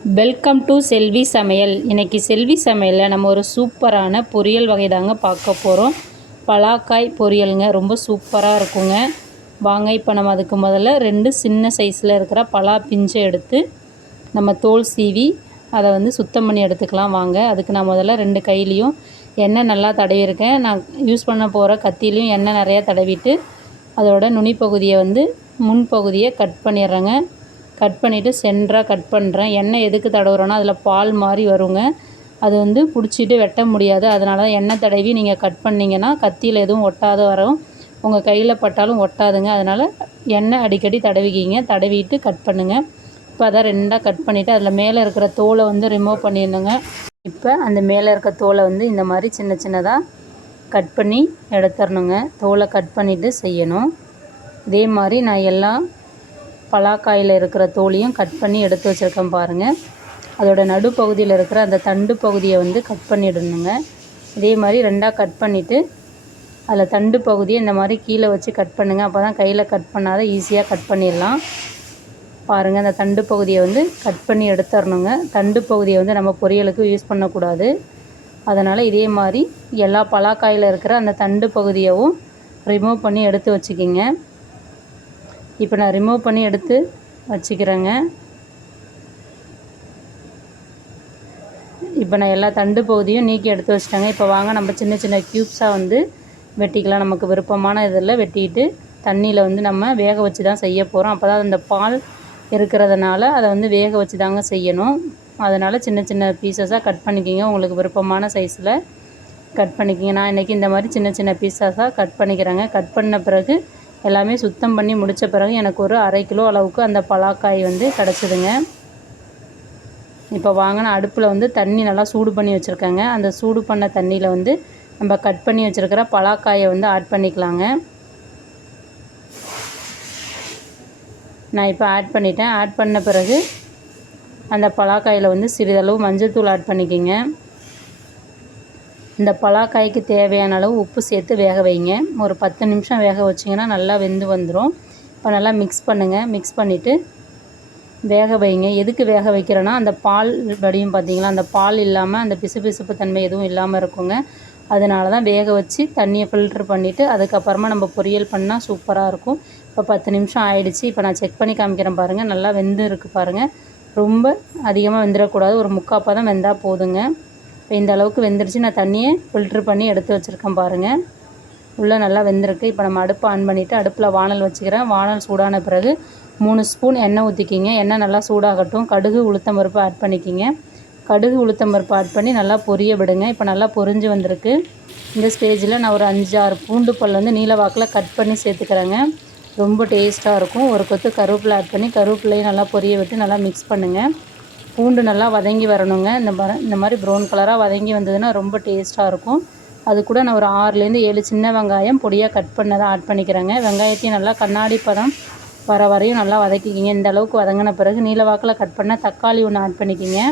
Welcome to செல்வி சமையல். இன்றைக்கி செல்வி சமையலில் நம்ம ஒரு சூப்பரான பொரியல் வகை தாங்க பார்க்க போகிறோம். பலாக்காய் பொரியலுங்க, ரொம்ப சூப்பராக இருக்குங்க. வாங்க, இப்போ நம்ம அதுக்கு முதல்ல 2 சின்ன சைஸில் இருக்கிற பலா பிஞ்சை எடுத்து நம்ம தோல் சீவி அதை சுத்தம் பண்ணி எடுத்துக்கலாம். வாங்க, அதுக்கு நான் முதல்ல 2 கையிலையும் எண்ணெய் நல்லா தடவிருக்கேன். நான் யூஸ் பண்ண போகிற கத்திலையும் எண்ணெய் நிறையா தடவிட்டு அதோட நுனி பகுதியை முன்பகுதியை கட் பண்ணிடுறேங்க. கட் பண்ணிவிட்டு சென்டராக கட் பண்ணுறேன். எண்ணெய் எதுக்கு தடவுறோன்னா அதில் பால் மாதிரி வருங்க, அது பிடிச்சிட்டு வெட்ட முடியாது. அதனால தான் எண்ணெய் தடவி நீங்கள் கட் பண்ணிங்கன்னா கத்தியில் எதுவும் ஒட்டாத வரும், உங்கள் கையில் பட்டாலும் ஒட்டாதுங்க. அதனால் எண்ணெய் அடிக்கடி தடவிட்டு கட் பண்ணுங்கள். இப்போ அதை 2ஆக கட் பண்ணிவிட்டு அதில் மேலே இருக்கிற தோலை ரிமூவ் பண்ணிடணுங்க. இப்போ அந்த மேலே இருக்க தோலை இந்த மாதிரி சின்ன சின்னதாக கட் பண்ணி எடுத்துடணுங்க. தோலை கட் பண்ணிவிட்டு செய்யணும். இதே மாதிரி நான் எல்லாம் பலாக்காயில் இருக்கிற தோலையும் கட் பண்ணி எடுத்து வச்சுருக்கேன் பாருங்கள். அதோட நடுப்பகுதியில் இருக்கிற அந்த தண்டு பகுதியை கட் பண்ணிடணுங்க. இதே மாதிரி 2ஆக கட் பண்ணிவிட்டு அதில் தண்டு பகுதியை இந்த மாதிரி கீழே வச்சு கட் பண்ணுங்கள். அப்போ தான் கையில் கட் பண்ணாத ஈஸியாக கட் பண்ணிடலாம். பாருங்கள், அந்த தண்டு பகுதியை கட் பண்ணி எடுத்துடணுங்க. தண்டு பகுதியை நம்ம பொரியலுக்கு யூஸ் பண்ணக்கூடாது. அதனால் இதே மாதிரி எல்லா பலாக்காயில் இருக்கிற அந்த தண்டு பகுதியவும் ரிமூவ் பண்ணி எடுத்து வச்சுக்கிங்க. இப்போ நான் ரிமூவ் பண்ணி எடுத்து வச்சுக்கிறேங்க. இப்போ நான் எல்லா தண்டு பகுதியும் நீக்கி எடுத்து வச்சிட்டேங்க. இப்போ வாங்க, நம்ம சின்ன சின்ன க்யூப்ஸாக வெட்டிக்கலாம். நமக்கு விருப்பமான இதில் வெட்டிட்டு தண்ணியில் நம்ம வேக வச்சு தான் செய்ய போகிறோம். அப்போ தான் அந்த பால் இருக்கிறதுனால அதை வேக வச்சு தாங்க செய்யணும். அதனால் சின்ன சின்ன பீசஸாக கட் பண்ணிக்கிங்க. உங்களுக்கு விருப்பமான சைஸில் கட் பண்ணிக்கிங்க. நான் இன்றைக்கி இந்த மாதிரி சின்ன சின்ன பீசஸாக கட் பண்ணிக்கிறேங்க. கட் பண்ண பிறகு எல்லாமே சுத்தம் பண்ணி முடித்த பிறகு எனக்கு ஒரு 1/2 கிலோ அளவுக்கு அந்த பலாக்காய் கிடச்சிதுங்க. இப்போ வாங்க, நான் அடுப்பில் தண்ணி நல்லா சூடு பண்ணி வச்சுருக்கேங்க. அந்த சூடு பண்ண தண்ணியில் நம்ம கட் பண்ணி வச்சுருக்கிற பலாக்காயை ஆட் பண்ணிக்கலாங்க. நான் இப்போ ஆட் பண்ணிட்டேன். ஆட் பண்ண பிறகு அந்த பலாக்காயில் சிறிதளவு மஞ்சள்தூள் ஆட் பண்ணிக்கிங்க. இந்த பலாக்காய்க்கு தேவையான அளவு உப்பு சேர்த்து வேக வைங்க. ஒரு 10 நிமிஷம் வேக வச்சிங்கன்னா நல்லா வெந்து வந்துடும். இப்போ நல்லா மிக்ஸ் பண்ணுங்கள். மிக்ஸ் பண்ணிவிட்டு வேக வைங்க. எதுக்கு வேக வைக்கிறேன்னா, அந்த பால் வடியும் பார்த்திங்களா, அந்த பால் இல்லாமல் அந்த பிசுபிசுப்பு தன்மை எதுவும் இல்லாமல் இருக்குங்க. அதனால தான் வேக வச்சு தண்ணியை ஃபில்ட்ரு பண்ணிவிட்டு அதுக்கப்புறமா நம்ம பொரியல் பண்ணால் சூப்பராக இருக்கும். இப்போ 10 நிமிஷம் ஆயிடுச்சு. இப்போ நான் செக் பண்ணி காமிக்கிறேன் பாருங்கள். நல்லா வெந்து இருக்குது பாருங்கள். ரொம்ப அதிகமாக வெந்துடக்கூடாது, ஒரு 3/4 பதம் வெந்தால் போதுங்க. இப்போ இந்த அளவுக்கு வெந்துருச்சு. நான் தண்ணியை ஃபில்ட்ரு பண்ணி எடுத்து வச்சுருக்கேன் பாருங்கள். உள்ளே நல்லா வெந்திருக்கு. இப்போ நம்ம அடுப்பை ஆன் பண்ணிவிட்டு அடுப்பில் வானல் வச்சுக்கிறேன். வானல் சூடான பிறகு 3 ஸ்பூன் எண்ணெய் ஊற்றிக்கிங்க. எண்ணெய் நல்லா சூடாகட்டும். கடுகு உளுத்தம் பருப்பு ஆட் பண்ணிக்கிங்க. கடுகு உளுத்தம் பருப்பு ஆட் பண்ணி நல்லா பொரிய விடுங்க. இப்போ நல்லா பொரிஞ்சு வந்திருக்கு. இந்த ஸ்டேஜில் நான் ஒரு 5-6 பூண்டு பல் நீல வாக்கில் கட் பண்ணி சேர்த்துக்கிறேங்க. ரொம்ப டேஸ்ட்டாக இருக்கும். ஒரு கொத்து கருவேப்பிலை ஆட் பண்ணி கருவேப்பிலையும் நல்லா பொரிய விட்டு நல்லா மிக்ஸ் பண்ணுங்கள். பூண்டு நல்லா வதங்கி வரணுங்க. இந்த மாதிரி ப்ரௌன் கலராக வதங்கி வந்ததுன்னா ரொம்ப டேஸ்ட்டாக இருக்கும். அது கூட நான் ஒரு 6லேருந்து 7 சின்ன வெங்காயம் பொடியாக கட் பண்ணதை ஆட் பண்ணிக்கிறேங்க. வெங்காயத்தையும் நல்லா கண்ணாடி பதம் வர வரையும் நல்லா வதக்கிக்கிங்க. இந்த அளவுக்கு வதங்கின பிறகு நீல வாக்கில் கட் பண்ண தக்காளி ஒன்று ஆட் பண்ணிக்கிங்க.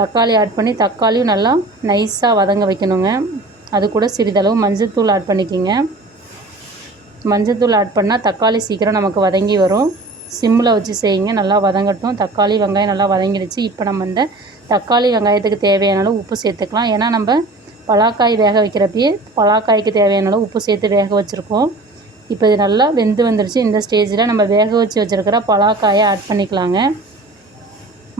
தக்காளி ஆட் பண்ணி தக்காளியும் நல்லா நைஸாக வதங்க வைக்கணுங்க. அது கூட சிறிதளவு மஞ்சள்தூள் ஆட் பண்ணிக்கிங்க. மஞ்சள்தூள் ஆட் பண்ணால் தக்காளி சீக்கிரம் நமக்கு வதங்கி வரும். சிம்மில் வச்சு செய்யுங்க. நல்லா வதங்கட்டும். தக்காளி வெங்காயம் நல்லா வதங்கிடுச்சு. இப்போ நம்ம இந்த தக்காளி வெங்காயத்துக்கு தேவையான அளவு உப்பு சேர்த்துக்கலாம். ஏன்னா நம்ம பலாக்காய் வேக வைக்கிறப்பயே பலாக்காய்க்கு தேவையான அளவு உப்பு சேர்த்து வேக வச்சுருக்கோம். இப்போ இது நல்லா வெந்து வந்துடுச்சு. இந்த ஸ்டேஜில் நம்ம வேக வச்சு வச்சுருக்கிற பலாக்காயை ஆட் பண்ணிக்கலாங்க.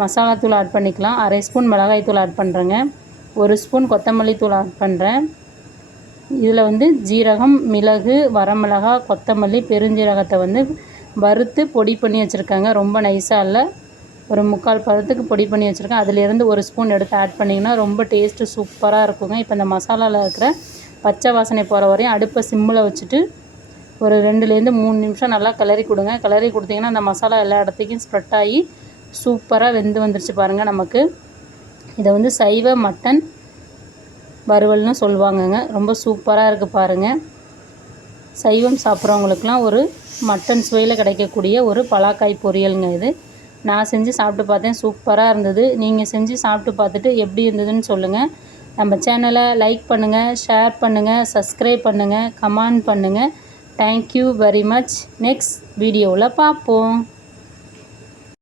மசாலாத்தூள் ஆட் பண்ணிக்கலாம். 1/2 ஸ்பூன் மிளகாய் தூள் ஆட் பண்ணுறேங்க. 1 ஸ்பூன் கொத்தமல்லி தூள் ஆட் பண்ணுறேன். இதில் ஜீரகம், மிளகு, வரமிளகாய், கொத்தமல்லி, பெருஞ்சீரகத்தை வறுத்து பொடி பண்ணி வச்சுருக்காங்க. ரொம்ப நைஸாக இல்லை, ஒரு 3/4 பதத்துக்கு பொடி பண்ணி வச்சுருக்கேன். அதிலேருந்து 1 ஸ்பூன் எடுத்து ஆட் பண்ணிங்கன்னா ரொம்ப டேஸ்ட்டு சூப்பராக இருக்குங்க. இப்போ இந்த மசாலாவில் இருக்கிற பச்சை வாசனை போகிற வரையும் அடுப்பை சிம்மில் வச்சுட்டு ஒரு 2லேருந்து 3 நிமிஷம் நல்லா கிளறி கொடுங்க. கிளறி கொடுத்திங்கன்னா அந்த மசாலா எல்லா இடத்துக்கும் ஸ்ப்ரெட் ஆகி சூப்பராக வெந்து வந்துருச்சு பாருங்கள். நமக்கு இதை சைவ மட்டன் வறுவல்னு சொல்லுவாங்கங்க. ரொம்ப சூப்பராக இருக்குது பாருங்கள். சைவம் சாப்பிட்றவங்களுக்குலாம் ஒரு மட்டன் சுவையில் கிடைக்கக்கூடிய ஒரு பலாக்காய் பொரியலுங்க இது. நான் செஞ்சு சாப்பிட்டு பார்த்தேன், சூப்பராக இருந்தது. நீங்கள் செஞ்சு சாப்பிட்டு பார்த்துட்டு எப்படி இருந்ததுன்னு சொல்லுங்கள். நம்ம சேனலை லைக் பண்ணுங்கள், ஷேர் பண்ணுங்கள், சப்ஸ்கிரைப் பண்ணுங்கள், கமெண்ட் பண்ணுங்கள். Thank you very much. நெக்ஸ்ட் வீடியோவில் பார்ப்போம்.